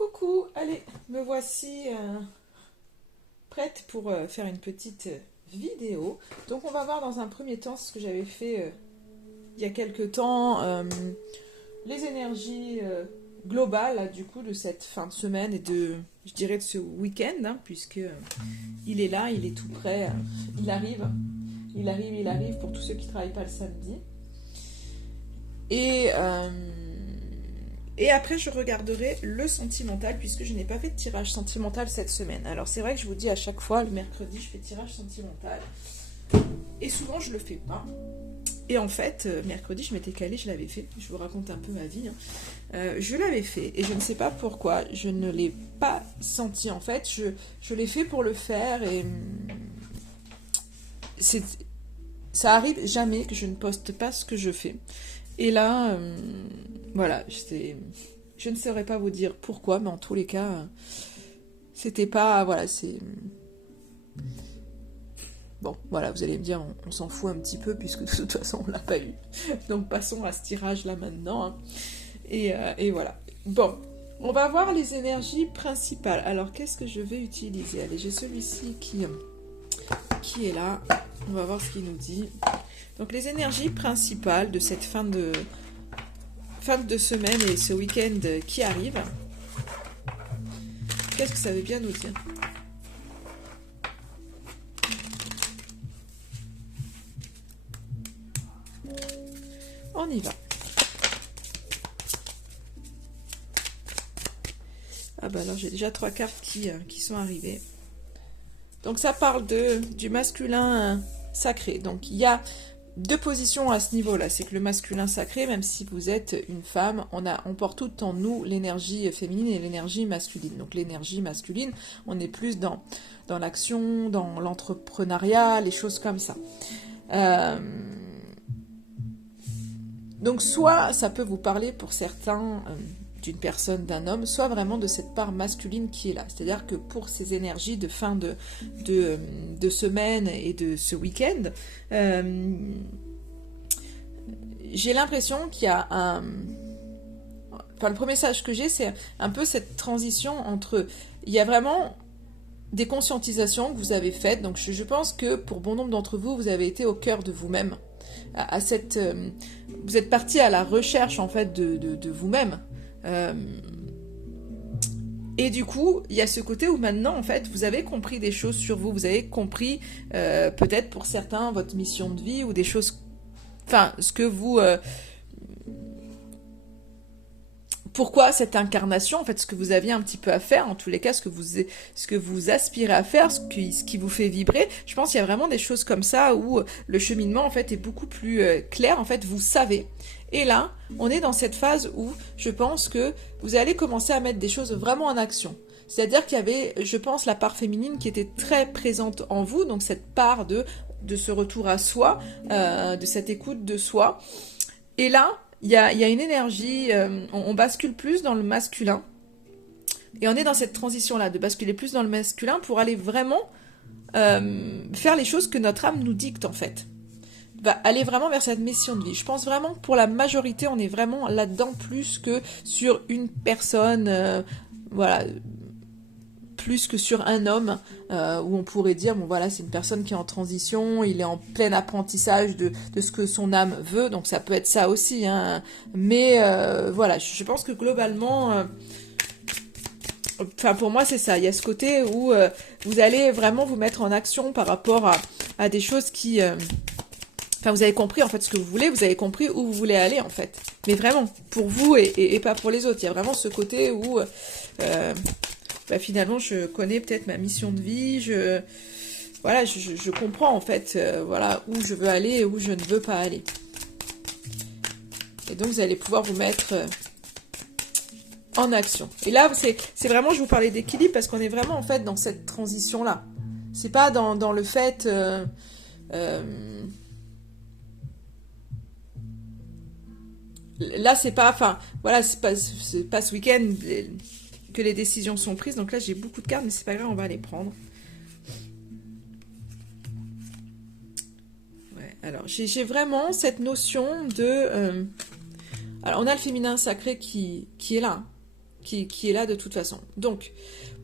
coucou, allez, me voici prête pour faire une petite vidéo. Donc on va voir dans un premier temps ce que j'avais fait il y a quelques temps, les énergies globales là, du coup de cette fin de semaine et de, je dirais de ce week-end, hein, puisque il est là, il est tout prêt, il arrive pour tous ceux qui ne travaillent pas le samedi. Et, euh, et après, je regarderai le sentimental, puisque je n'ai pas fait de tirage sentimental cette semaine. Alors, c'est vrai que je vous dis à chaque fois, le mercredi, je fais tirage sentimental. Et souvent, je le fais pas. Et en fait, mercredi, je m'étais calée, je l'avais fait. Je vous raconte un peu ma vie. Je l'avais fait, et je ne sais pas pourquoi. Je ne l'ai pas senti, en fait. Je l'ai fait pour le faire, et c'est, ça arrive jamais que je ne poste pas ce que je fais. Et là, voilà, je ne saurais pas vous dire pourquoi, mais en tous les cas, c'était pas, voilà, c'est... Bon, voilà, vous allez me dire, on s'en fout un petit peu, puisque de toute façon, on l'a pas eu. Donc passons à ce tirage-là maintenant, hein. Et voilà. Bon, on va voir les énergies principales. Alors, qu'est-ce que je vais utiliser? Allez, j'ai celui-ci qui est là. On va voir ce qu'il nous dit. Donc, les énergies principales de cette fin de semaine et ce week-end qui arrive. Qu'est-ce que ça veut bien nous dire? On y va. Ah bah alors j'ai déjà 3 cartes qui sont arrivées. Donc ça parle du masculin sacré. Donc il y a 2 positions à ce niveau-là. C'est que le masculin sacré, même si vous êtes une femme, on porte tout en nous l'énergie féminine et l'énergie masculine. Donc l'énergie masculine, on est plus dans l'action, dans l'entrepreneuriat, les choses comme ça. Donc soit ça peut vous parler pour certains d'une personne, d'un homme, soit vraiment de cette part masculine qui est là. C'est-à-dire que pour ces énergies de fin de semaine et de ce week-end, j'ai l'impression qu'il y a un... Enfin, le premier message que j'ai, c'est un peu cette transition entre... Il y a vraiment des conscientisations que vous avez faites. Donc je pense que pour bon nombre d'entre vous, vous avez été au cœur de vous-même. Vous êtes parti à la recherche en fait de vous-même. Et du coup, il y a ce côté où maintenant, en fait, vous avez compris des choses sur vous. Vous avez compris, peut-être pour certains, votre mission de vie ou des choses... Enfin, ce que vous... pourquoi cette incarnation, en fait, ce que vous aviez un petit peu à faire, en tous les cas, ce que vous aspirez à faire, ce qui vous fait vibrer. Je pense qu'il y a vraiment des choses comme ça où le cheminement, en fait, est beaucoup plus clair. En fait, vous savez. Et là, on est dans cette phase où je pense que vous allez commencer à mettre des choses vraiment en action. C'est-à-dire qu'il y avait, je pense, la part féminine qui était très présente en vous, donc cette part de ce retour à soi, de cette écoute de soi. Et là, il y a une énergie, on bascule plus dans le masculin, et on est dans cette transition-là, de basculer plus dans le masculin pour aller vraiment faire les choses que notre âme nous dicte, en fait. Va aller vraiment vers cette mission de vie. Je pense vraiment que pour la majorité, on est vraiment là-dedans plus que sur une personne, voilà, plus que sur un homme, où on pourrait dire, bon voilà, c'est une personne qui est en transition, il est en plein apprentissage de ce que son âme veut, donc ça peut être ça aussi, hein. Mais voilà, je pense que globalement, enfin pour moi c'est ça, il y a ce côté où vous allez vraiment vous mettre en action par rapport à des choses qui... Enfin, vous avez compris en fait ce que vous voulez, vous avez compris où vous voulez aller en fait. Mais vraiment, pour vous et pas pour les autres. Il y a vraiment ce côté où finalement je connais peut-être ma mission de vie, voilà, je comprends en fait voilà, où je veux aller et où je ne veux pas aller. Et donc vous allez pouvoir vous mettre en action. Et là, c'est vraiment, je vous parlais d'équilibre parce qu'on est vraiment en fait dans cette transition-là. C'est pas dans le fait... là, c'est pas, enfin, voilà, c'est pas ce week-end que les décisions sont prises. Donc là, j'ai beaucoup de cartes, mais c'est pas grave, on va les prendre. Ouais, alors, j'ai vraiment cette notion de... alors, on a le féminin sacré qui est là. qui est là de toute façon. Donc,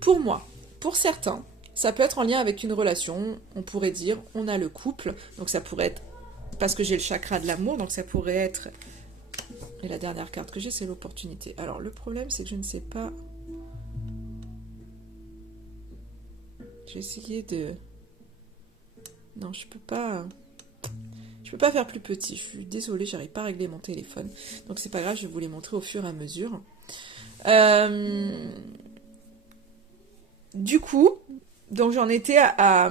pour moi, pour certains, ça peut être en lien avec une relation, on pourrait dire, on a le couple, donc ça pourrait être, parce que j'ai le chakra de l'amour, donc ça pourrait être, et la dernière carte que j'ai, c'est l'opportunité. Alors, le problème, c'est que je ne sais pas, j'ai essayé de, non, je peux pas faire plus petit, je suis désolée, j'arrive pas à régler mon téléphone, donc c'est pas grave, je vais vous les montrer au fur et à mesure. Du coup, donc j'en étais à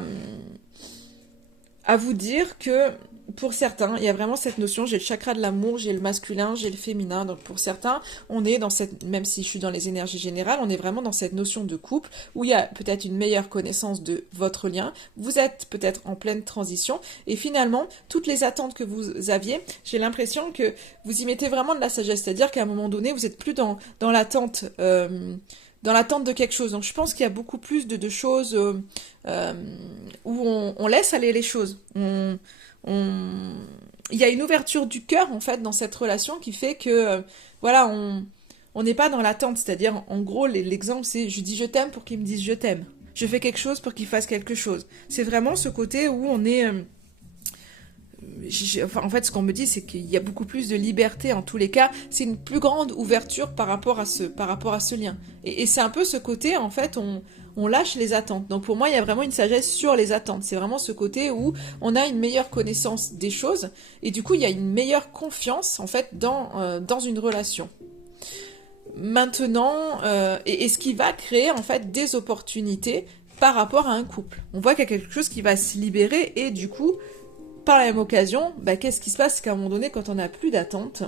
vous dire que pour certains, il y a vraiment cette notion, j'ai le chakra de l'amour, j'ai le masculin, j'ai le féminin. Donc pour certains, on est dans cette, même si je suis dans les énergies générales, on est vraiment dans cette notion de couple où il y a peut-être une meilleure connaissance de votre lien. Vous êtes peut-être en pleine transition et finalement, toutes les attentes que vous aviez, j'ai l'impression que vous y mettez vraiment de la sagesse. C'est-à-dire qu'à un moment donné, vous n'êtes plus dans l'attente. Dans l'attente de quelque chose. Donc je pense qu'il y a beaucoup plus de choses où on laisse aller les choses. Il y a une ouverture du cœur en fait dans cette relation qui fait que voilà, on n'est pas dans l'attente. C'est-à-dire en gros l'exemple c'est je dis je t'aime pour qu'il me dise je t'aime. Je fais quelque chose pour qu'il fasse quelque chose. C'est vraiment ce côté où on est en fait, ce qu'on me dit, c'est qu'il y a beaucoup plus de liberté en tous les cas. C'est une plus grande ouverture par rapport à ce lien. Et c'est un peu ce côté, en fait, on lâche les attentes. Donc pour moi, il y a vraiment une sagesse sur les attentes. C'est vraiment ce côté où on a une meilleure connaissance des choses. Et du coup, il y a une meilleure confiance, en fait, dans une relation. Maintenant, et ce qui va créer, en fait, des opportunités par rapport à un couple. On voit qu'il y a quelque chose qui va se libérer et du coup... Par la même occasion, qu'est-ce qui se passe? C'est qu'à un moment donné, quand on n'a plus d'attente,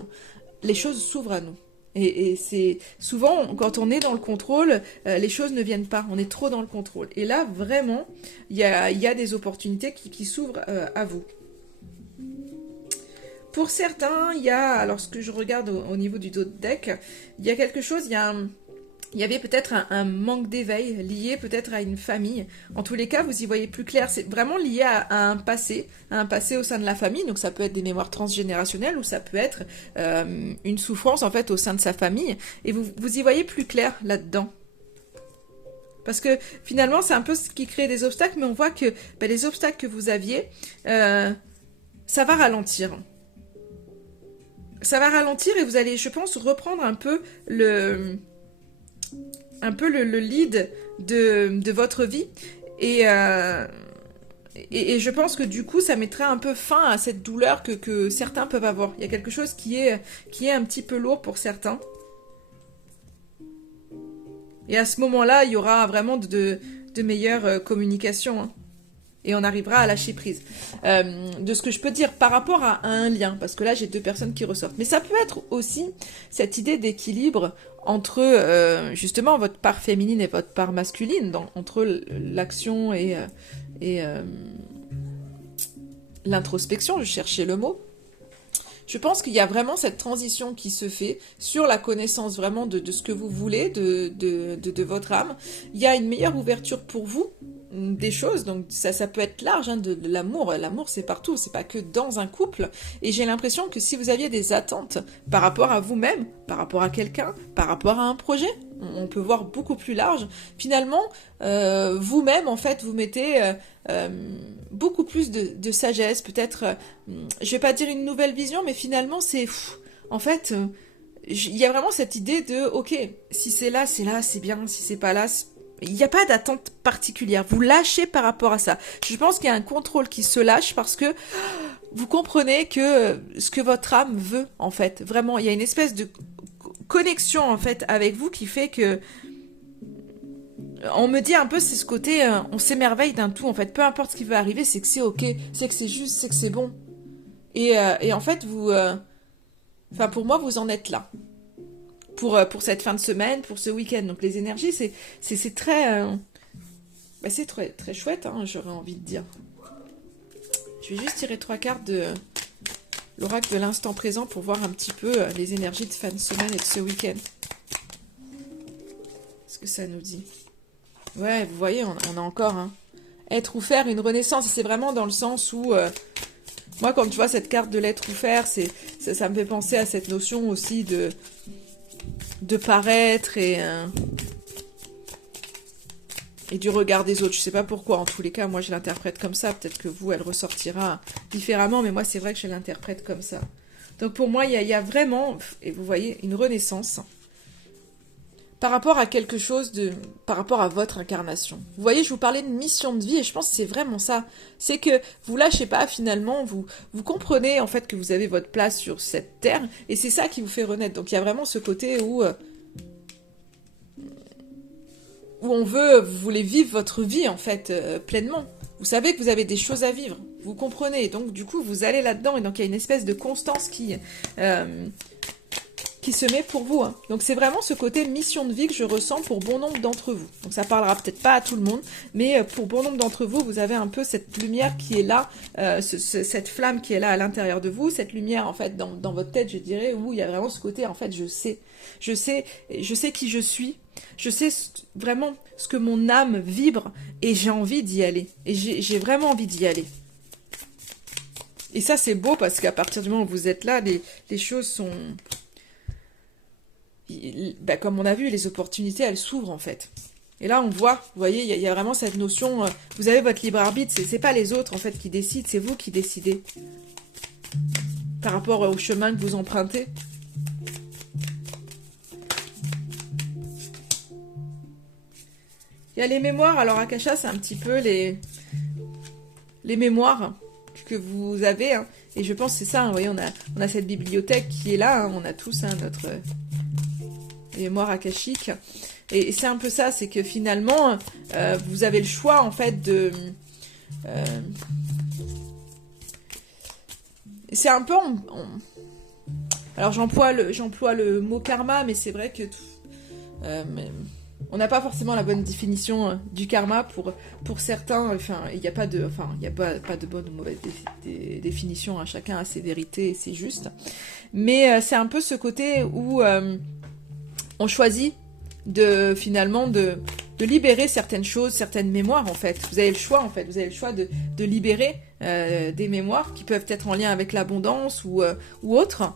les choses s'ouvrent à nous. Et c'est souvent, quand on est dans le contrôle, les choses ne viennent pas. On est trop dans le contrôle. Et là, vraiment, il y a des opportunités qui s'ouvrent à vous. Pour certains, il y a, alors ce que je regarde au niveau du dos de deck, il y a quelque chose, il y avait peut-être un manque d'éveil lié peut-être à une famille. En tous les cas, vous y voyez plus clair. C'est vraiment lié à un passé au sein de la famille. Donc ça peut être des mémoires transgénérationnelles ou ça peut être une souffrance en fait au sein de sa famille. Et vous y voyez plus clair là-dedans. Parce que finalement, c'est un peu ce qui crée des obstacles, mais on voit que les obstacles que vous aviez, ça va ralentir. Ça va ralentir et vous allez, je pense, reprendre un peu le lead de votre vie et je pense que du coup ça mettra un peu fin à cette douleur que certains peuvent avoir. Il y a quelque chose qui est un petit peu lourd pour certains et à ce moment-là il y aura vraiment de meilleures communications hein. Et on arrivera à lâcher prise. De ce que je peux dire par rapport à un lien, parce que là j'ai deux personnes qui ressortent. Mais ça peut être aussi cette idée d'équilibre entre justement votre part féminine et votre part masculine, entre l'action et l'introspection, je cherchais le mot. Je pense qu'il y a vraiment cette transition qui se fait sur la connaissance vraiment de ce que vous voulez, de votre âme. Il y a une meilleure ouverture pour vous des choses, donc ça peut être large, hein, de l'amour. L'amour, c'est partout, c'est pas que dans un couple. Et j'ai l'impression que si vous aviez des attentes par rapport à vous-même, par rapport à quelqu'un, par rapport à un projet, on peut voir beaucoup plus large. Finalement, vous-même, en fait, vous mettez beaucoup plus de sagesse, peut-être, je vais pas dire une nouvelle vision, mais finalement, en fait, il y a vraiment cette idée de, ok, si c'est là, c'est bien, si c'est pas là, il n'y a pas d'attente particulière. Vous lâchez par rapport à ça. Je pense qu'il y a un contrôle qui se lâche parce que vous comprenez que ce que votre âme veut, en fait, vraiment, il y a une espèce de connexion, en fait, avec vous qui fait que on me dit un peu, c'est ce côté, on s'émerveille d'un tout, en fait. Peu importe ce qui va arriver, c'est que c'est ok, c'est que c'est juste, c'est que c'est bon. Et en fait, pour moi, vous en êtes là. Pour cette fin de semaine, pour ce week-end. Donc les énergies, c'est très... c'est très, très chouette, hein, j'aurais envie de dire. Je vais juste tirer 3 cartes de l'oracle de l'instant présent pour voir un petit peu les énergies de fin de semaine et de ce week-end. Qu'est-ce que ça nous dit? Ouais, vous voyez, on a encore être ou faire une renaissance. C'est vraiment dans le sens où... moi, quand tu vois cette carte de l'être ou faire, ça me fait penser à cette notion aussi de paraître et du regard des autres. Je sais pas pourquoi, en tous les cas, moi je l'interprète comme ça. Peut-être que vous, elle ressortira différemment, mais moi c'est vrai que je l'interprète comme ça. Donc pour moi, il y a vraiment, et vous voyez, une renaissance par rapport à quelque chose par rapport à votre incarnation. Vous voyez, je vous parlais de mission de vie et je pense que c'est vraiment ça. C'est que vous lâchez pas finalement, vous comprenez en fait que vous avez votre place sur cette terre et c'est ça qui vous fait renaître. Donc il y a vraiment ce côté où vous voulez vivre votre vie en fait pleinement. Vous savez que vous avez des choses à vivre, vous comprenez. Donc du coup, vous allez là-dedans et donc il y a une espèce de constance qui se met pour vous. Hein. Donc c'est vraiment ce côté mission de vie que je ressens pour bon nombre d'entre vous. Donc ça parlera peut-être pas à tout le monde, mais pour bon nombre d'entre vous, vous avez un peu cette lumière qui est là, cette flamme qui est là à l'intérieur de vous, cette lumière en fait dans votre tête, je dirais, où il y a vraiment ce côté en fait je sais qui je suis, je sais vraiment ce que mon âme vibre et j'ai envie d'y aller. Et j'ai vraiment envie d'y aller. Et ça c'est beau parce qu'à partir du moment où vous êtes là, les choses sont... Bah, comme on a vu, les opportunités, elles s'ouvrent en fait. Et là, on voit, vous voyez, il y a vraiment cette notion, vous avez votre libre arbitre, c'est pas les autres en fait qui décident, c'est vous qui décidez. Par rapport au chemin que vous empruntez. Il y a les mémoires, alors Akasha, c'est un petit peu les mémoires que vous avez, hein. Et je pense que c'est ça, hein, vous voyez, on a cette bibliothèque qui est là, hein, on a tous notre... mémoire akashique. Et c'est un peu ça, c'est que finalement, vous avez le choix, en fait, de... c'est un peu... Alors, j'emploie le mot karma, mais c'est vrai que... on n'a pas forcément la bonne définition du karma pour certains. Enfin, il n'y a pas de bonne ou mauvaise définition. Hein, chacun a ses vérités et c'est juste. Mais c'est un peu ce côté où... on choisit finalement de libérer certaines choses, certaines mémoires en fait. Vous avez le choix en fait, vous avez le choix de libérer des mémoires qui peuvent être en lien avec l'abondance ou autre.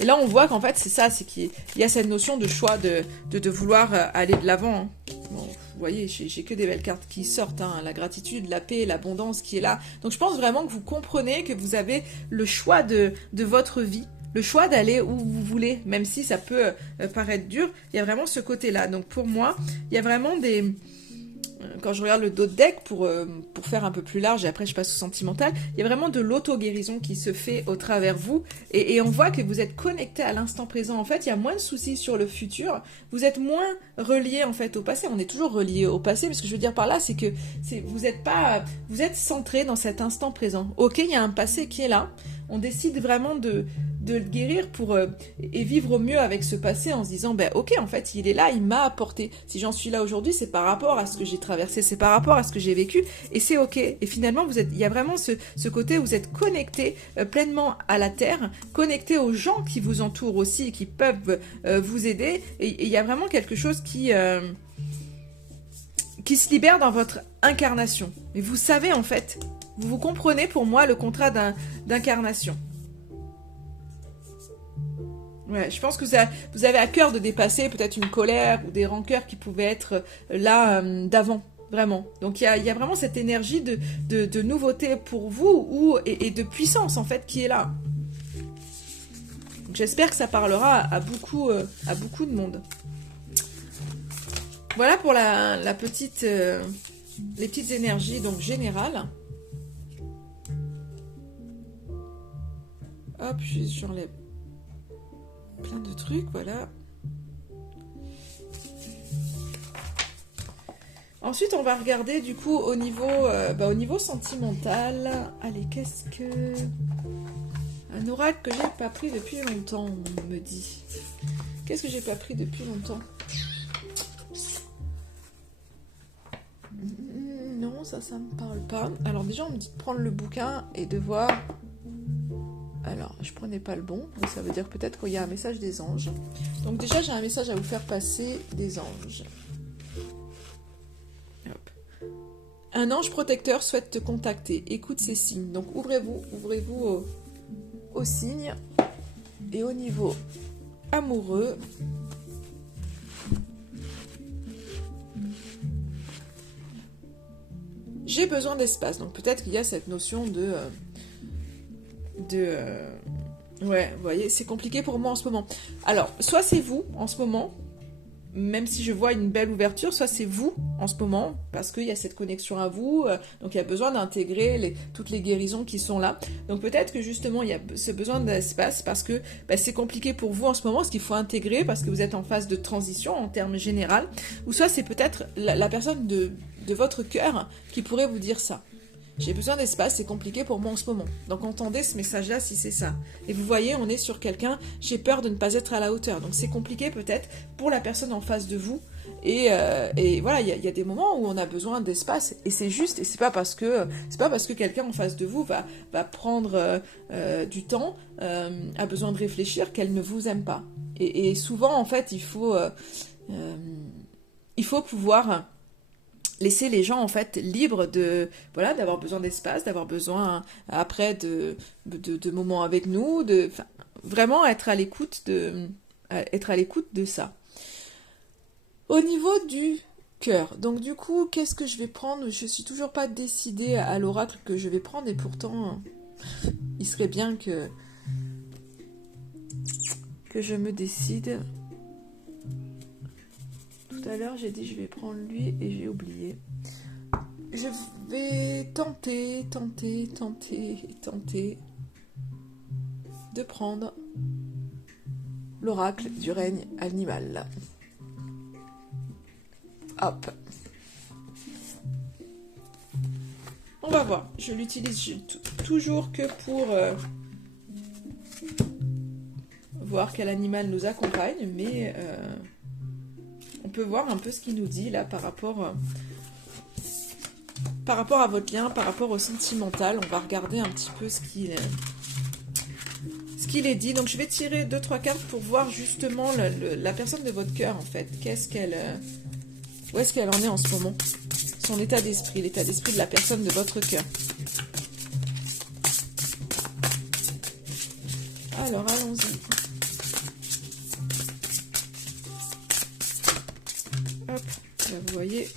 Et là on voit qu'en fait c'est ça, c'est qu'il y a cette notion de choix de vouloir aller de l'avant. Hein. Bon, vous voyez, j'ai que des belles cartes qui sortent, hein. La gratitude, la paix, l'abondance qui est là. Donc je pense vraiment que vous comprenez que vous avez le choix de votre vie. Le choix d'aller où vous voulez, même si ça peut paraître dur, il y a vraiment ce côté-là. Donc pour moi, il y a vraiment des... Quand je regarde le dos de deck, pour faire un peu plus large, et après je passe au sentimental, il y a vraiment de l'auto-guérison qui se fait au travers vous, et on voit que vous êtes connecté à l'instant présent. En fait, il y a moins de soucis sur le futur, vous êtes moins relié en fait au passé. On est toujours relié au passé, mais ce que je veux dire par là, c'est que vous êtes centré dans cet instant présent. Ok, il y a un passé qui est là, on décide vraiment de le guérir et vivre au mieux avec ce passé en se disant, ben ok, en fait, il est là, il m'a apporté. Si j'en suis là aujourd'hui, c'est par rapport à ce que j'ai traversé, c'est par rapport à ce que j'ai vécu, et c'est ok. Et finalement, il y a vraiment ce côté où vous êtes connecté pleinement à la terre, connecté aux gens qui vous entourent aussi, et qui peuvent vous aider, et il y a vraiment quelque chose qui se libère dans votre incarnation. Et vous savez, en fait, vous comprenez pour moi le contrat d'incarnation. Ouais, je pense que vous avez à cœur de dépasser peut-être une colère ou des rancœurs qui pouvaient être là d'avant, vraiment. Donc il y a vraiment cette énergie de nouveauté pour vous et de puissance en fait qui est là. J'espère que ça parlera à beaucoup de monde. Voilà pour les petites énergies donc générales. Hop, j'enlève plein de trucs, voilà. Ensuite, on va regarder du coup au niveau sentimental. Allez, qu'est-ce que... Un oracle que j'ai pas pris depuis longtemps, on me dit. Qu'est-ce que j'ai pas pris depuis longtemps? Non, ça me parle pas. Alors déjà, on me dit de prendre le bouquin et de voir... Alors, je prenais pas le bon, donc ça veut dire peut-être qu'il y a un message des anges. Donc déjà, j'ai un message à vous faire passer des anges. Hop. Un ange protecteur souhaite te contacter. Écoute ces signes. Donc ouvrez-vous aux signes. Et au niveau amoureux, j'ai besoin d'espace. Donc peut-être qu'il y a cette notion ouais, vous voyez, c'est compliqué pour moi en ce moment. Alors, soit c'est vous en ce moment, même si je vois une belle ouverture, soit c'est vous en ce moment, parce qu'il y a cette connexion à vous, donc il y a besoin d'intégrer toutes les guérisons qui sont là. Donc peut-être que justement il y a ce besoin d'espace parce que bah, c'est compliqué pour vous en ce moment, ce qu'il faut intégrer parce que vous êtes en phase de transition en termes général, ou soit c'est peut-être la personne de votre cœur qui pourrait vous dire ça. J'ai besoin d'espace, c'est compliqué pour moi en ce moment. Donc entendez ce message-là si c'est ça. Et vous voyez, on est sur quelqu'un, j'ai peur de ne pas être à la hauteur. Donc c'est compliqué peut-être pour la personne en face de vous. Et voilà, il y a des moments où on a besoin d'espace. Et c'est juste, et c'est pas parce que quelqu'un en face de vous va prendre du temps, a besoin de réfléchir, qu'elle ne vous aime pas. Et souvent, en fait, il faut pouvoir laisser les gens en fait libres de voilà d'avoir besoin d'espace, d'avoir besoin après de moments avec nous, vraiment être à l'écoute de ça. Au niveau du cœur, donc du coup, qu'est-ce que je vais prendre? Je suis toujours pas décidée à l'oracle que je vais prendre et pourtant il serait bien que je me décide. Tout à l'heure, j'ai dit je vais prendre lui et j'ai oublié. Je vais tenter de prendre l'oracle du règne animal. Hop. On va voir. Je l'utilise toujours que pour voir quel animal nous accompagne, mais on peut voir un peu ce qu'il nous dit là par rapport à votre lien, par rapport au sentimental. On va regarder un petit peu ce qu'il est dit. Donc je vais tirer 2-3 cartes pour voir justement la personne de votre cœur en fait. Où est-ce qu'elle en est en ce moment? Son état d'esprit, l'état d'esprit de la personne de votre cœur. Alors allons-y. Hop, là vous voyez,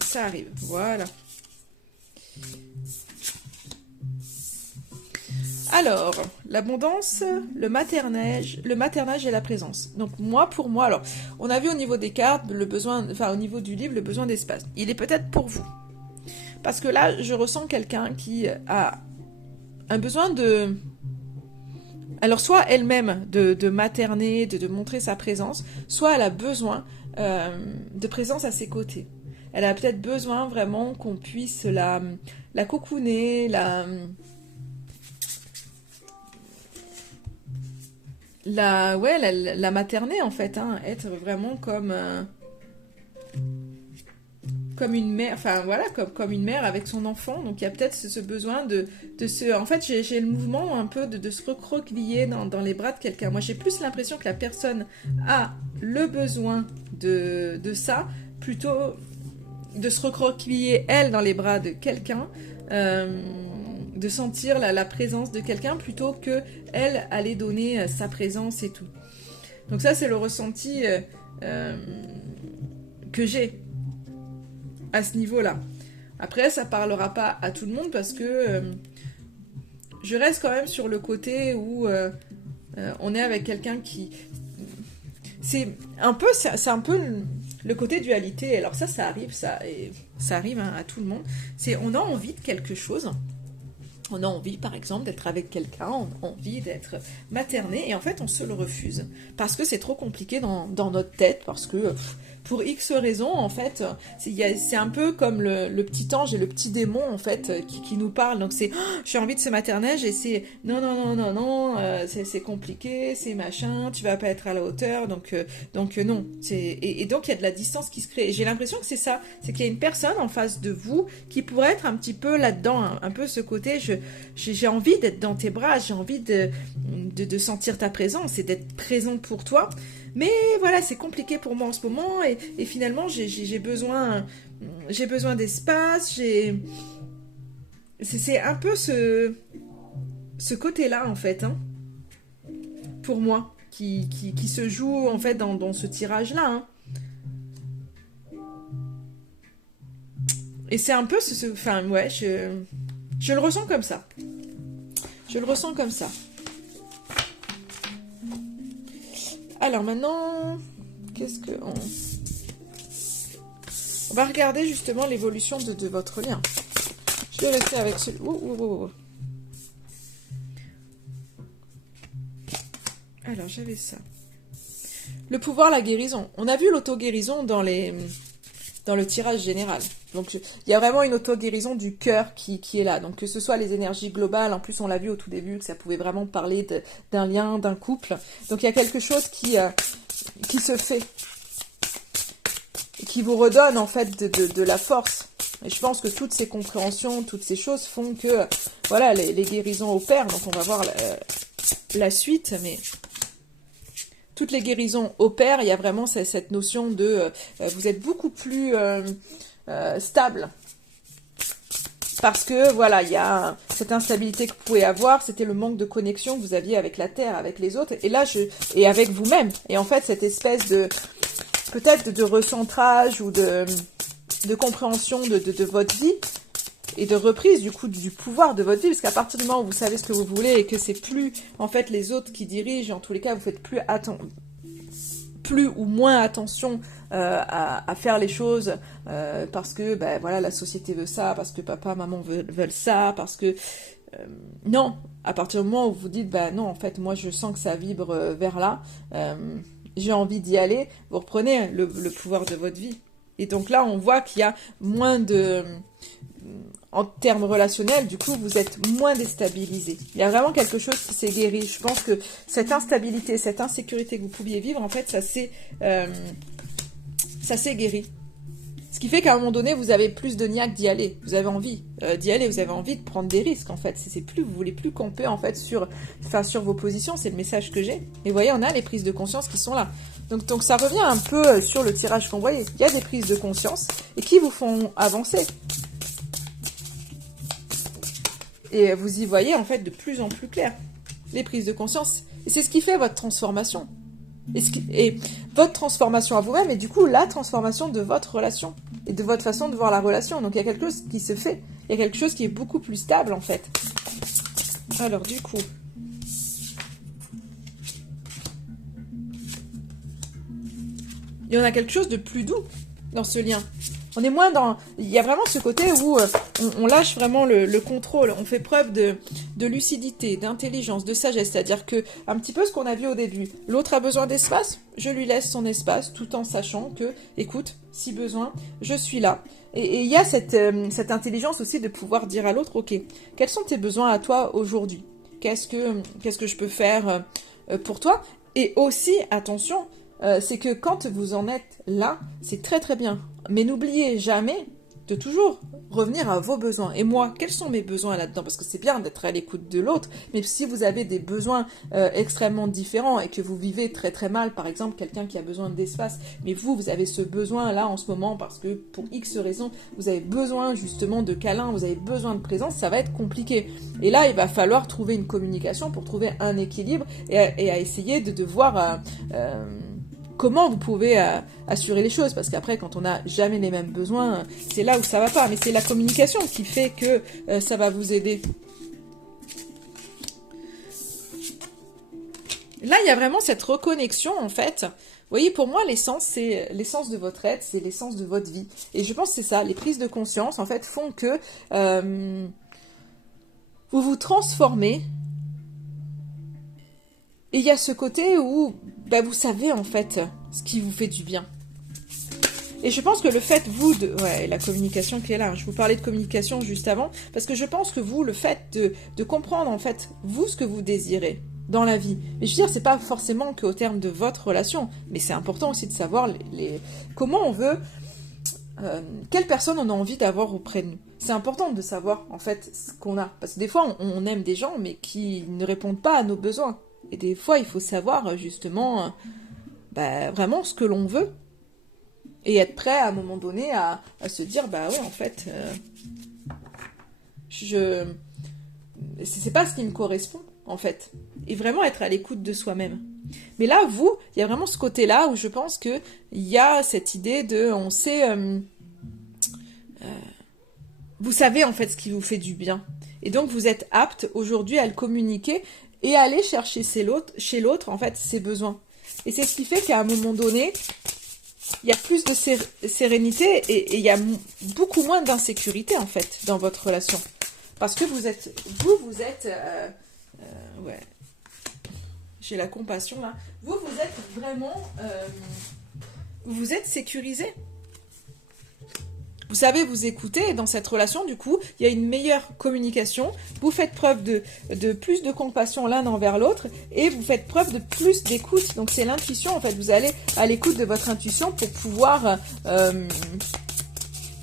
ça arrive, voilà. Alors, l'abondance, le maternage et la présence. Donc pour moi, alors, on a vu au niveau des cartes, au niveau du livre, le besoin d'espace. Il est peut-être pour vous. Parce que là, je ressens quelqu'un qui a un besoin de... Alors, soit elle-même de materner, de montrer sa présence, soit elle a besoin de présence à ses côtés. Elle a peut-être besoin vraiment qu'on puisse la cocooner, la materner en fait, hein, être vraiment comme une mère, enfin voilà, comme une mère avec son enfant. Donc il y a peut-être ce besoin de se... En fait, j'ai le mouvement un peu de se recroqueviller dans les bras de quelqu'un. Moi, j'ai plus l'impression que la personne a le besoin de ça, plutôt de se recroqueviller, elle, dans les bras de quelqu'un, de sentir la présence de quelqu'un, plutôt que elle aller donner sa présence et tout. Donc ça, c'est le ressenti que j'ai à ce niveau-là. Après, ça parlera pas à tout le monde parce que je reste quand même sur le côté où on est avec quelqu'un qui... C'est un peu le côté dualité. Alors ça arrive, ça arrive hein, à tout le monde. C'est on a envie de quelque chose. On a envie, par exemple, d'être avec quelqu'un, on a envie d'être materné, et en fait, on se le refuse. Parce que c'est trop compliqué dans notre tête, parce que, pour X raisons, en fait, c'est un peu comme le petit ange et le petit démon, en fait, qui nous parlent. Donc c'est, j'ai envie de ce maternage, et c'est, non, c'est compliqué, c'est machin, tu vas pas être à la hauteur, donc non. Et donc, il y a de la distance qui se crée. Et j'ai l'impression que c'est ça, c'est qu'il y a une personne en face de vous qui pourrait être un petit peu là-dedans, un peu ce côté, j'ai envie d'être dans tes bras, j'ai envie de sentir ta présence et d'être présente pour toi. Mais voilà, c'est compliqué pour moi en ce moment et finalement j'ai besoin d'espace, c'est un peu ce côté-là en fait, hein, pour moi, qui se joue en fait dans ce tirage-là. Hein. Et c'est un peu enfin, ouais, je le ressens comme ça. Je le ressens comme ça. Alors maintenant, qu'est-ce que... On va regarder justement l'évolution de votre lien. Je vais rester avec celui... Alors, j'avais ça. Le pouvoir, la guérison. On a vu l'auto-guérison dans le tirage général. Donc, il y a vraiment une auto-guérison du cœur qui est là. Donc, que ce soit les énergies globales, en plus, on l'a vu au tout début, que ça pouvait vraiment parler d'un lien, d'un couple. Donc, il y a quelque chose qui se fait. Et qui vous redonne, en fait, de la force. Et je pense que toutes ces compréhensions, toutes ces choses font que, voilà, les guérisons opèrent. Donc, on va voir la suite, mais... Toutes les guérisons opèrent, il y a vraiment cette notion de... vous êtes beaucoup plus stable. Parce que, voilà, il y a cette instabilité que vous pouvez avoir, c'était le manque de connexion que vous aviez avec la Terre, avec les autres, et là, et avec vous-même. Et en fait, cette espèce de... peut-être de recentrage ou de compréhension de votre vie, et de reprise du coup du pouvoir de votre vie, parce qu'à partir du moment où vous savez ce que vous voulez et que c'est plus en fait les autres qui dirigent, en tous les cas vous faites plus ou moins attention à faire les choses parce que ben, voilà, la société veut ça, parce que papa, maman veulent ça, parce que non, à partir du moment où vous dites ben non, en fait moi je sens que ça vibre vers là, j'ai envie d'y aller, vous reprenez le pouvoir de votre vie. Et donc là on voit qu'il y a moins de... En termes relationnels, du coup, vous êtes moins déstabilisé. Il y a vraiment quelque chose qui s'est guéri. Je pense que cette instabilité, cette insécurité que vous pouviez vivre, en fait, ça s'est guéri. Ce qui fait qu'à un moment donné, vous avez plus de niaque d'y aller. Vous avez envie d'y aller, vous avez envie de prendre des risques, en fait. Vous voulez plus camper, en fait, sur vos positions. C'est le message que j'ai. Et vous voyez, on a les prises de conscience qui sont là. Donc ça revient un peu sur le tirage qu'on voyait. Il y a des prises de conscience et qui vous font avancer. Et vous y voyez, en fait, de plus en plus clair. Les prises de conscience. Et c'est ce qui fait votre transformation. Et votre transformation à vous-même, et du coup, la transformation de votre relation. Et de votre façon de voir la relation. Donc, il y a quelque chose qui se fait. Il y a quelque chose qui est beaucoup plus stable, en fait. Alors, du coup... il y en a quelque chose de plus doux dans ce lien. On est moins dans... Il y a vraiment ce côté où on lâche vraiment le contrôle. On fait preuve de lucidité, d'intelligence, de sagesse. C'est-à-dire que, un petit peu ce qu'on a vu au début. L'autre a besoin d'espace, je lui laisse son espace, tout en sachant que, écoute, si besoin, je suis là. Et il y a cette intelligence aussi de pouvoir dire à l'autre, ok, quels sont tes besoins à toi aujourd'hui ? Qu'est-ce que je peux faire pour toi ? Et aussi, attention... c'est que quand vous en êtes là, c'est très très bien. Mais n'oubliez jamais de toujours revenir à vos besoins. Et moi, quels sont mes besoins là-dedans ? Parce que c'est bien d'être à l'écoute de l'autre, mais si vous avez des besoins extrêmement différents et que vous vivez très très mal, par exemple, quelqu'un qui a besoin d'espace, mais vous avez ce besoin-là en ce moment parce que pour X raisons, vous avez besoin justement de câlins, vous avez besoin de présence, ça va être compliqué. Et là, il va falloir trouver une communication pour trouver un équilibre et à essayer de voir... comment vous pouvez assurer les choses, parce qu'après, quand on n'a jamais les mêmes besoins, c'est là où ça va pas. Mais c'est la communication qui fait que ça va vous aider. Là, il y a vraiment cette reconnexion, en fait. Vous voyez, pour moi, l'essence, c'est l'essence de votre être, c'est l'essence de votre vie. Et je pense que c'est ça, les prises de conscience, en fait, font que vous vous transformez. Et il y a ce côté où vous savez en fait ce qui vous fait du bien. Et je pense que le fait, ouais, la communication qui est là, je vous parlais de communication juste avant, parce que je pense que vous, le fait de comprendre en fait, vous, ce que vous désirez dans la vie. Mais je veux dire, c'est pas forcément qu'au terme de votre relation, mais c'est important aussi de savoir comment on veut, quelle personne on a envie d'avoir auprès de nous. C'est important de savoir en fait ce qu'on a. Parce que des fois, on aime des gens, mais qui ne répondent pas à nos besoins. Et des fois, il faut savoir justement vraiment ce que l'on veut et être prêt à un moment donné à se dire ouais, en fait, c'est pas ce qui me correspond en fait. Et vraiment être à l'écoute de soi-même. Mais là, il y a vraiment ce côté-là où je pense que il y a cette idée de, on sait vous savez en fait ce qui vous fait du bien. Et donc vous êtes apte aujourd'hui à le communiquer et à aller chercher chez l'autre en fait ses besoins. Et c'est ce qui fait qu'à un moment donné, il y a plus de sérénité et il y a beaucoup moins d'insécurité en fait dans votre relation. Parce que vous êtes, ouais, j'ai la compassion là. Vous êtes vraiment, vous êtes sécurisé. Vous savez vous écouter et dans cette relation, du coup, il y a une meilleure communication. Vous faites preuve de plus de compassion l'un envers l'autre et vous faites preuve de plus d'écoute. Donc c'est l'intuition en fait. Vous allez à l'écoute de votre intuition pour pouvoir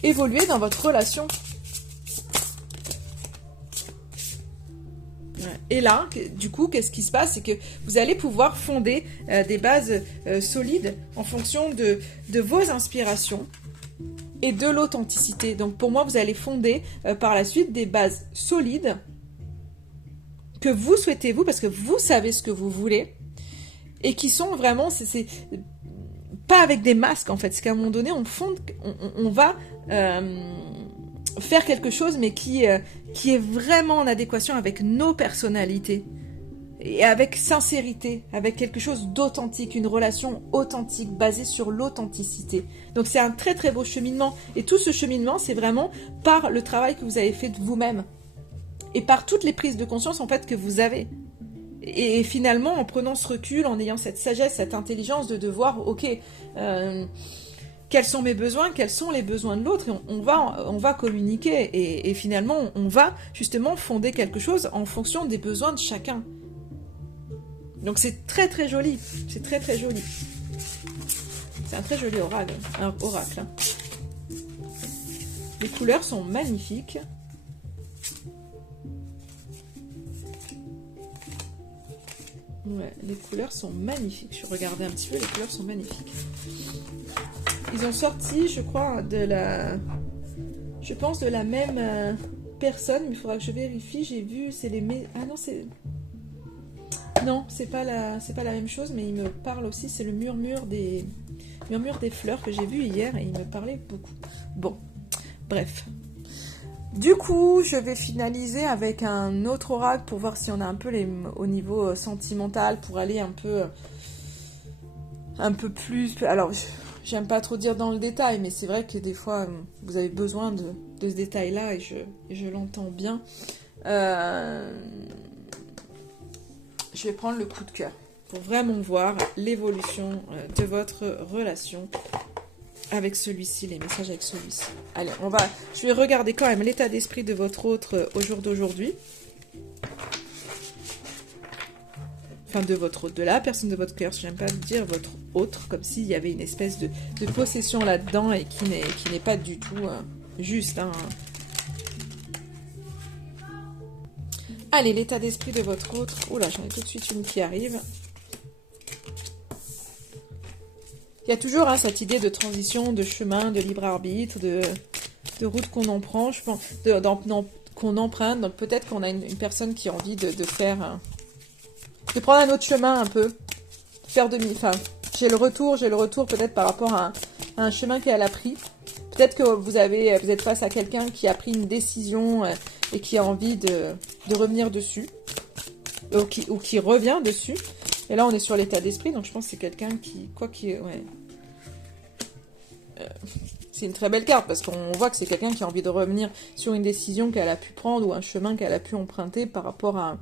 évoluer dans votre relation. Et là, du coup, qu'est-ce qui se passe? C'est que vous allez pouvoir fonder des bases solides en fonction de vos inspirations et de l'authenticité. Donc pour moi, vous allez fonder par la suite des bases solides que vous souhaitez vous, parce que vous savez ce que vous voulez, et qui sont vraiment, c'est pas avec des masques en fait. C'est qu'à un moment donné, on va faire quelque chose, mais qui est vraiment en adéquation avec nos personnalités. Et avec sincérité, avec quelque chose d'authentique, une relation authentique, basée sur l'authenticité. Donc c'est un très très beau cheminement. Et tout ce cheminement, c'est vraiment par le travail que vous avez fait de vous-même. Et par toutes les prises de conscience en fait que vous avez. Et finalement, en prenant ce recul, en ayant cette sagesse, cette intelligence de voir, ok, quels sont mes besoins, quels sont les besoins de l'autre, et on va communiquer. Et finalement, on va justement fonder quelque chose en fonction des besoins de chacun. Donc c'est très très joli, c'est très très joli. C'est un très joli oracle, hein. Les couleurs sont magnifiques. Ouais, les couleurs sont magnifiques. Je regardais un petit peu, les couleurs sont magnifiques. Ils ont sorti, je crois, je pense de la même personne, mais il faudra que je vérifie. J'ai vu, c'est les... Ah non, c'est... Non, c'est pas la même chose, mais il me parle aussi, c'est le murmure des fleurs que j'ai vu hier et il me parlait beaucoup. Bon, bref. Du coup, je vais finaliser avec un autre oracle pour voir si on a un peu au niveau sentimental, pour aller un peu plus... Alors, j'aime pas trop dire dans le détail, mais c'est vrai que des fois, vous avez besoin de ce détail-là et je l'entends bien. Je vais prendre le coup de cœur pour vraiment voir l'évolution de votre relation avec celui-ci, les messages avec celui-ci. Allez, je vais regarder quand même l'état d'esprit de votre autre au jour d'aujourd'hui. Enfin, de la personne de votre cœur, j'aime pas dire votre autre, comme s'il y avait une espèce de possession là-dedans et qui n'est pas du tout juste, hein. Allez, l'état d'esprit de votre autre. Oula, j'en ai tout de suite une qui arrive. Il y a toujours cette idée de transition, de chemin, de libre arbitre, de route qu'on en prend, je pense, qu'on emprunte. Donc peut-être qu'on a une personne qui a envie de faire... de prendre un autre chemin un peu. Faire enfin, j'ai le retour peut-être par rapport à un chemin qu'elle a pris. Peut-être que vous êtes face à quelqu'un qui a pris une décision et qui a envie de revenir dessus. Ou qui revient dessus. Et là, on est sur l'état d'esprit, donc je pense que c'est quelqu'un ouais. C'est une très belle carte, parce qu'on voit que c'est quelqu'un qui a envie de revenir sur une décision qu'elle a pu prendre, ou un chemin qu'elle a pu emprunter par rapport à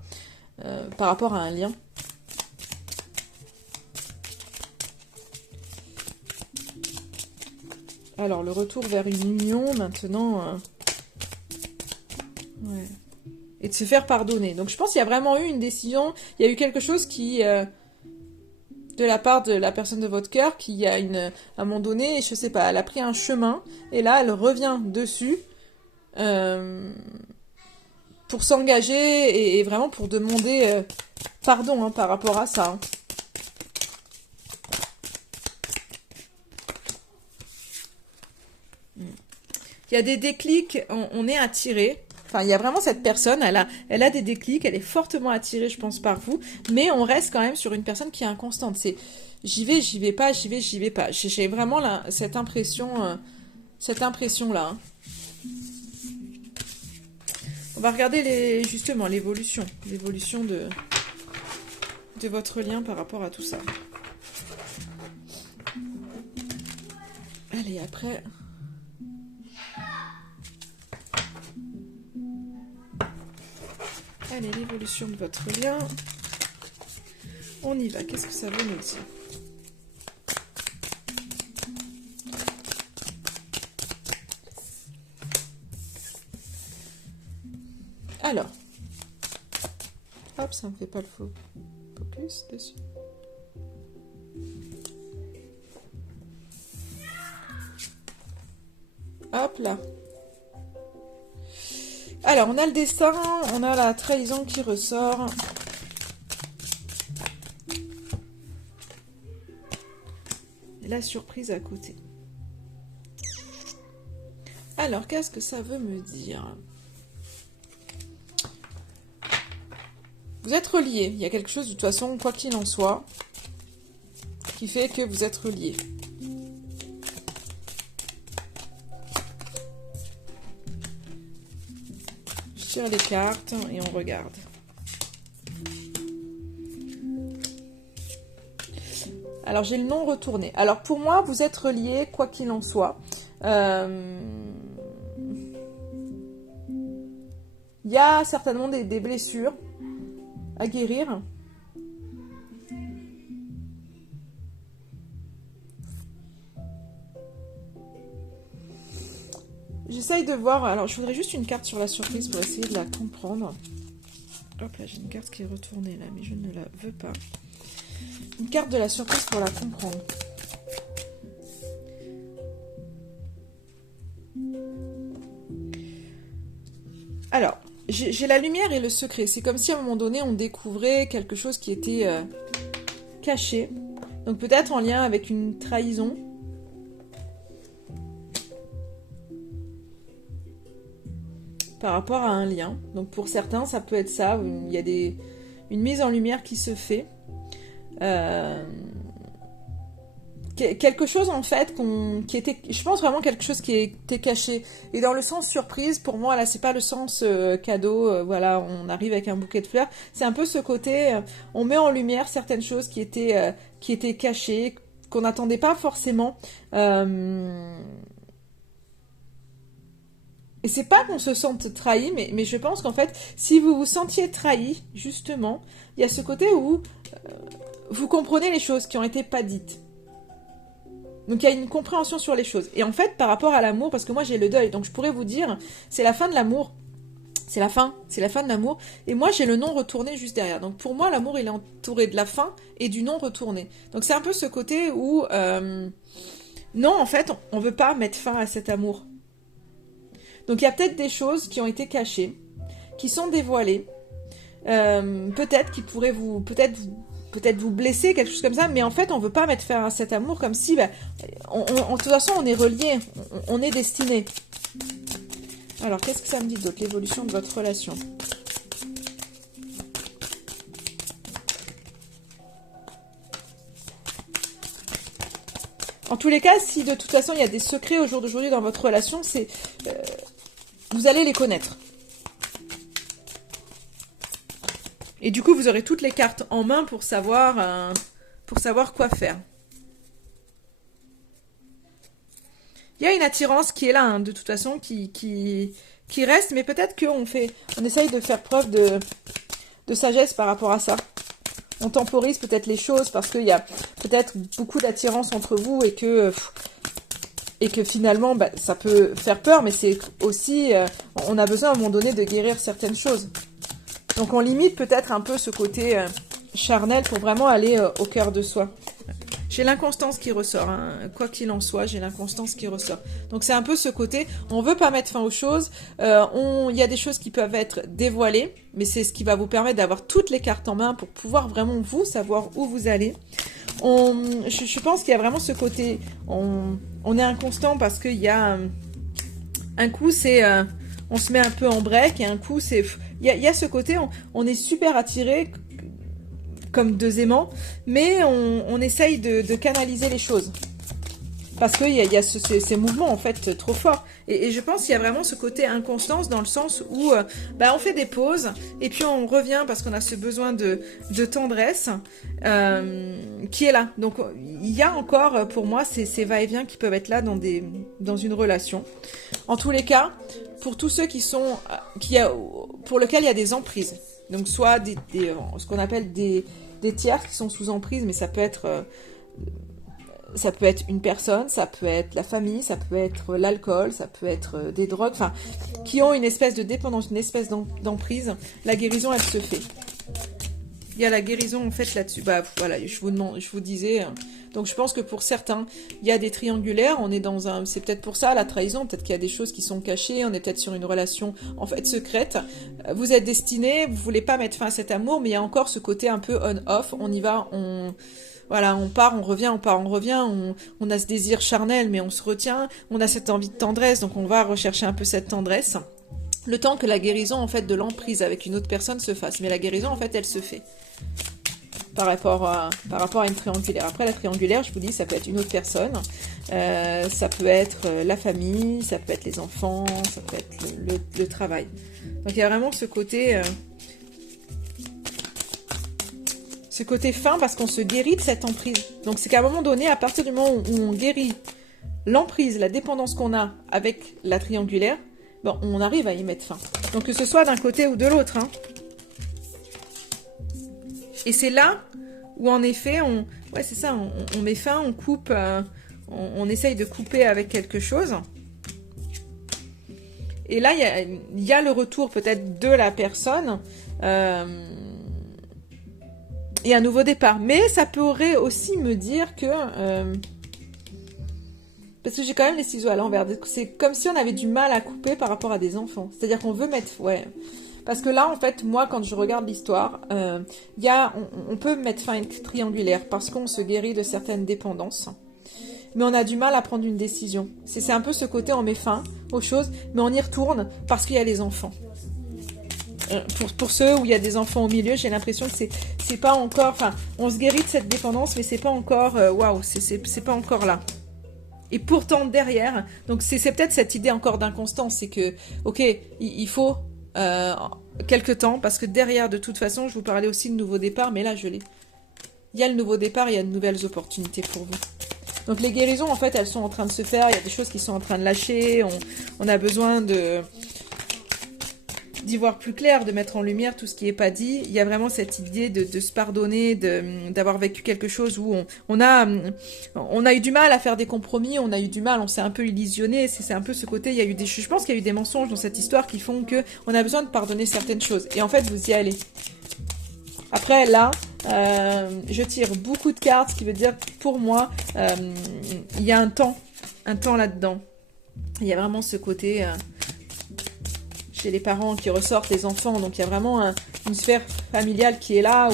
un lien. Alors, le retour vers une union, maintenant... ouais. Et de se faire pardonner. Donc je pense qu'il y a vraiment eu une décision, il y a eu quelque chose qui, de la part de la personne de votre cœur, qui à un moment donné, je sais pas, elle a pris un chemin, et là elle revient dessus, pour s'engager, et vraiment pour demander pardon par rapport à ça. Hein. Il y a des déclics, on est attiré. Enfin, il y a vraiment cette personne, elle a des déclics, elle est fortement attirée, je pense, par vous, mais on reste quand même sur une personne qui est inconstante. C'est j'y vais pas, j'y vais pas. J'ai vraiment cette impression-là. Hein. On va regarder justement l'évolution de votre lien par rapport à tout ça. Allez, après... Allez, l'évolution de votre lien. On y va. Qu'est-ce que ça veut nous dire? Alors. Hop, ça ne me fait pas le focus dessus. Hop là. Alors, on a le destin, on a la trahison qui ressort. Et la surprise à côté. Alors, qu'est-ce que ça veut me dire? Vous êtes reliés. Il y a quelque chose, de toute façon, quoi qu'il en soit, qui fait que vous êtes reliés. Les cartes et on regarde. Alors j'ai le non retourné. Alors pour moi vous êtes reliés quoi qu'il en soit. Il y a certainement des blessures à guérir. J'essaye de voir... Alors, je voudrais juste une carte sur la surprise pour essayer de la comprendre. Hop là, j'ai une carte qui est retournée là, mais je ne la veux pas. Une carte de la surprise pour la comprendre. Alors, j'ai la lumière et le secret. C'est comme si à un moment donné, on découvrait quelque chose qui était caché. Donc peut-être en lien avec une trahison. Par rapport à un lien. Donc pour certains, ça peut être ça. Il y a une mise en lumière qui se fait. Quelque chose en fait qui était, je pense vraiment quelque chose qui était caché. Et dans le sens surprise, pour moi là, c'est pas le sens cadeau. Voilà, on arrive avec un bouquet de fleurs. C'est un peu ce côté, on met en lumière certaines choses qui étaient cachées, qu'on n'attendait pas forcément. Et c'est pas qu'on se sente trahi, mais je pense qu'en fait, si vous vous sentiez trahi, justement, il y a ce côté où vous comprenez les choses qui ont été pas dites. Donc il y a une compréhension sur les choses. Et en fait, par rapport à l'amour, parce que moi j'ai le deuil, donc je pourrais vous dire, c'est la fin de l'amour. C'est la fin de l'amour. Et moi j'ai le non retourné juste derrière. Donc pour moi, l'amour il est entouré de la fin et du non retourné. Donc c'est un peu ce côté où, non, en fait, on veut pas mettre fin à cet amour. Donc il y a peut-être des choses qui ont été cachées, qui sont dévoilées, peut-être qui pourraient peut-être vous blesser, quelque chose comme ça, mais en fait on veut pas mettre fin à cet amour comme si, de toute façon on est reliés, on est destinés. Alors qu'est-ce que ça me dit d'autre, l'évolution de votre relation? En tous les cas, si de toute façon il y a des secrets au jour d'aujourd'hui dans votre relation, c'est... vous allez les connaître. Et du coup, vous aurez toutes les cartes en main pour savoir quoi faire. Il y a une attirance qui est là, hein, de toute façon, qui reste, mais peut-être on essaye de faire preuve de sagesse par rapport à ça. On temporise peut-être les choses parce qu'il y a peut-être beaucoup d'attirance entre vous et que finalement, ça peut faire peur, mais c'est aussi... on a besoin à un moment donné de guérir certaines choses. Donc on limite peut-être un peu ce côté charnel pour vraiment aller au cœur de soi. J'ai l'inconstance qui ressort, hein. Quoi qu'il en soit, j'ai l'inconstance qui ressort. Donc c'est un peu ce côté, on veut pas mettre fin aux choses, il y a des choses qui peuvent être dévoilées, mais c'est ce qui va vous permettre d'avoir toutes les cartes en main pour pouvoir vraiment vous savoir où vous allez. Je pense qu'il y a vraiment ce côté, on est inconstant parce qu'il y a un coup c'est... on se met un peu en break et un coup c'est... Il y a ce côté, on est super attiré comme deux aimants, mais on essaye de canaliser les choses. Parce qu'il y a ces mouvements en fait trop forts. Et je pense qu'il y a vraiment ce côté inconstance dans le sens où bah, on fait des pauses et puis on revient parce qu'on a ce besoin de tendresse qui est là. Donc il y a encore pour moi ces va-et-vient qui peuvent être là dans une relation. En tous les cas, pour tous ceux pour lesquels il y a des emprises. Donc soit ce qu'on appelle des tiers qui sont sous emprise, mais ça peut être une personne, ça peut être la famille, ça peut être l'alcool, ça peut être des drogues, enfin, qui ont une espèce de dépendance, une espèce d'emprise. La guérison, elle se fait. Il y a la guérison, en fait, là-dessus. Bah, voilà, je vous disais. Donc, je pense que pour certains, il y a des triangulaires. On est c'est peut-être pour ça, la trahison. Peut-être qu'il y a des choses qui sont cachées. On est peut-être sur une relation, en fait, secrète. Vous êtes destinés, vous voulez pas mettre fin à cet amour, mais il y a encore ce côté un peu on-off. On y va, voilà, on part, on revient, on part, on revient, on a ce désir charnel, mais on se retient, on a cette envie de tendresse, donc on va rechercher un peu cette tendresse, le temps que la guérison, en fait, de l'emprise avec une autre personne se fasse. Mais la guérison, en fait, elle se fait par rapport à une triangulaire. Après, la triangulaire, je vous dis, ça peut être une autre personne, ça peut être la famille, ça peut être les enfants, ça peut être le travail. Donc, il y a vraiment ce côté... fin parce qu'on se guérit de cette emprise. Donc c'est qu'à un moment donné, à partir du moment où on guérit l'emprise, la dépendance qu'on a avec la triangulaire, bon, on arrive à y mettre fin. Donc que ce soit d'un côté ou de l'autre. Hein. Et c'est là où en effet, on met fin, on coupe, on essaye de couper avec quelque chose. Et là, il y a le retour peut-être de la personne... et un nouveau départ. Mais ça pourrait aussi me dire que... parce que j'ai quand même les ciseaux à l'envers. C'est comme si on avait du mal à couper par rapport à des enfants. C'est-à-dire qu'on veut mettre... Ouais. Parce que là, en fait, moi, quand je regarde l'histoire, on peut mettre fin à une triangulaire parce qu'on se guérit de certaines dépendances. Mais on a du mal à prendre une décision. C'est un peu ce côté, on met fin aux choses, mais on y retourne parce qu'il y a les enfants. Pour ceux où il y a des enfants au milieu, j'ai l'impression que c'est pas encore... Enfin, on se guérit de cette dépendance, mais c'est pas encore... Waouh, c'est pas encore là. Et pourtant, derrière... Donc, c'est peut-être cette idée encore d'inconstance. C'est que, ok, il faut quelque temps, parce que derrière, de toute façon, je vous parlais aussi de nouveau départ, mais là, je l'ai. Il y a le nouveau départ, il y a de nouvelles opportunités pour vous. Donc, les guérisons, en fait, elles sont en train de se faire. Il y a des choses qui sont en train de lâcher. On a besoin d'y voir plus clair, de mettre en lumière tout ce qui n'est pas dit. Il y a vraiment cette idée de se pardonner, d'avoir vécu quelque chose où on a eu du mal à faire des compromis, on a eu du mal, on s'est un peu illusionné, c'est un peu ce côté, je pense qu'il y a eu des mensonges dans cette histoire qui font que on a besoin de pardonner certaines choses. Et en fait, vous y allez. Après, là, je tire beaucoup de cartes, ce qui veut dire, pour moi, il y a un temps là-dedans. Il y a vraiment ce côté... chez les parents qui ressortent les enfants, donc il y a vraiment une sphère familiale qui est là,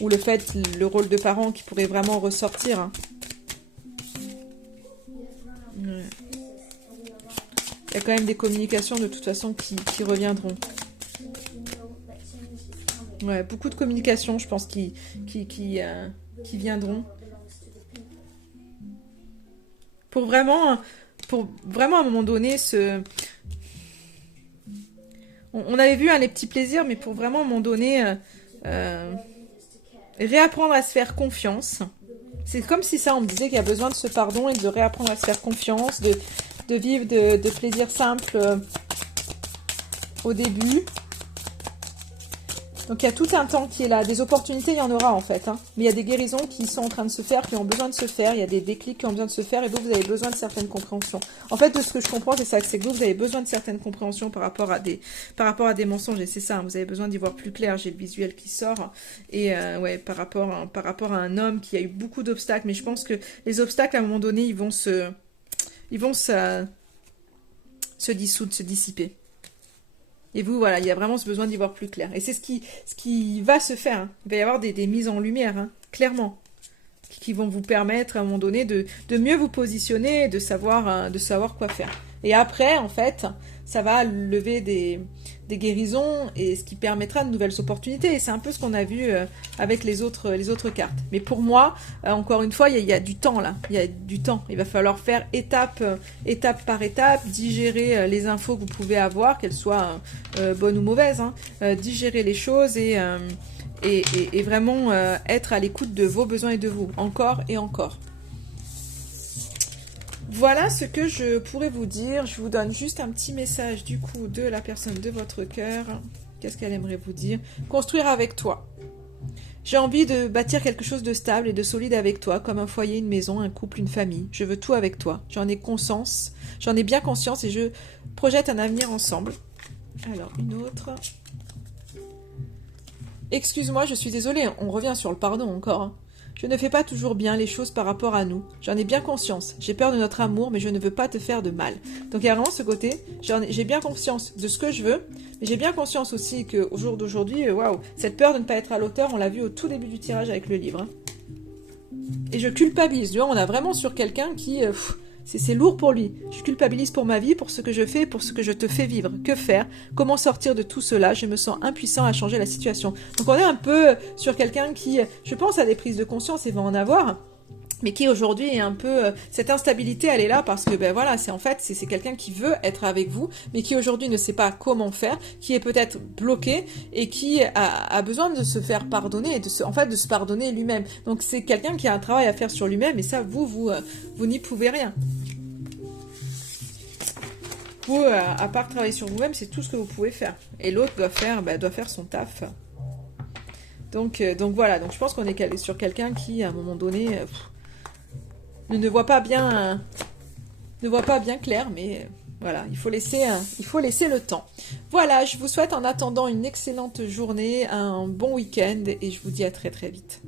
où le rôle de parent qui pourrait vraiment ressortir. Hein. Ouais. Il y a quand même des communications de toute façon qui reviendront. Ouais, beaucoup de communications, je pense, qui viendront. Pour vraiment à un moment donné, on avait vu les petits plaisirs, mais pour vraiment, à un moment donné, réapprendre à se faire confiance. C'est comme si ça, on me disait qu'il y a besoin de ce pardon et de réapprendre à se faire confiance, de vivre de plaisirs simples au début. Donc il y a tout un temps qui est là. Des opportunités, il y en aura en fait. Hein. Mais il y a des guérisons qui sont en train de se faire, qui ont besoin de se faire. Il y a des déclics qui ont besoin de se faire et vous avez besoin de certaines compréhensions. En fait, de ce que je comprends, c'est ça, c'est que vous avez besoin de certaines compréhensions par rapport à des mensonges. Et c'est ça, hein, vous avez besoin d'y voir plus clair. J'ai le visuel qui sort. Et ouais, par rapport à un homme qui a eu beaucoup d'obstacles. Mais je pense que les obstacles, à un moment donné, ils vont se dissoudre, se dissiper. Et vous, voilà, il y a vraiment ce besoin d'y voir plus clair. Et c'est ce qui va se faire. Hein. Il va y avoir des mises en lumière, hein, clairement. qui vont vous permettre à un moment donné de mieux vous positionner, de savoir quoi faire. Et après, en fait, ça va lever des guérisons et ce qui permettra de nouvelles opportunités. Et c'est un peu ce qu'on a vu avec les autres cartes. Mais pour moi, encore une fois, il y a du temps là. Il y a du temps. Il va falloir faire étape par étape, digérer les infos que vous pouvez avoir, qu'elles soient bonnes ou mauvaises, hein, digérer les choses et vraiment être à l'écoute de vos besoins et de vous, encore et encore. Voilà ce que je pourrais vous dire. Je vous donne juste un petit message du coup de la personne de votre cœur. Qu'est-ce qu'elle aimerait vous dire? Construire avec toi. J'ai envie de bâtir quelque chose de stable et de solide avec toi, comme un foyer, une maison, un couple, une famille. Je veux tout avec toi. J'en ai conscience, j'en ai bien conscience et je projette un avenir ensemble. Alors, une autre. Excuse-moi, je suis désolée, on revient sur le pardon encore. Hein. Je ne fais pas toujours bien les choses par rapport à nous. J'en ai bien conscience. J'ai peur de notre amour, mais je ne veux pas te faire de mal. Donc il y a vraiment ce côté, j'ai bien conscience de ce que je veux, mais j'ai bien conscience aussi qu'au jour d'aujourd'hui, waouh, cette peur de ne pas être à l'auteur, on l'a vu au tout début du tirage avec le livre. Hein. Et je culpabilise. Tu vois, on a vraiment sur quelqu'un qui... c'est lourd pour lui. Je culpabilise pour ma vie, pour ce que je fais, pour ce que je te fais vivre. Que faire? Comment sortir de tout cela? Je me sens impuissant à changer la situation. Donc on est un peu sur quelqu'un qui, je pense, a des prises de conscience et va en avoir, mais qui aujourd'hui est un peu... cette instabilité, elle est là parce que, ben voilà, c'est quelqu'un qui veut être avec vous, mais qui aujourd'hui ne sait pas comment faire, qui est peut-être bloqué et qui a besoin de se faire pardonner et de se pardonner lui-même. Donc c'est quelqu'un qui a un travail à faire sur lui-même et ça, vous n'y pouvez rien. Vous, à part travailler sur vous-même, c'est tout ce que vous pouvez faire. Et l'autre doit faire son taf. Donc voilà, donc je pense qu'on est sur quelqu'un qui, à un moment donné... ne voit pas bien clair, mais voilà, il faut laisser le temps. Voilà, je vous souhaite en attendant une excellente journée, un bon week-end et je vous dis à très très vite.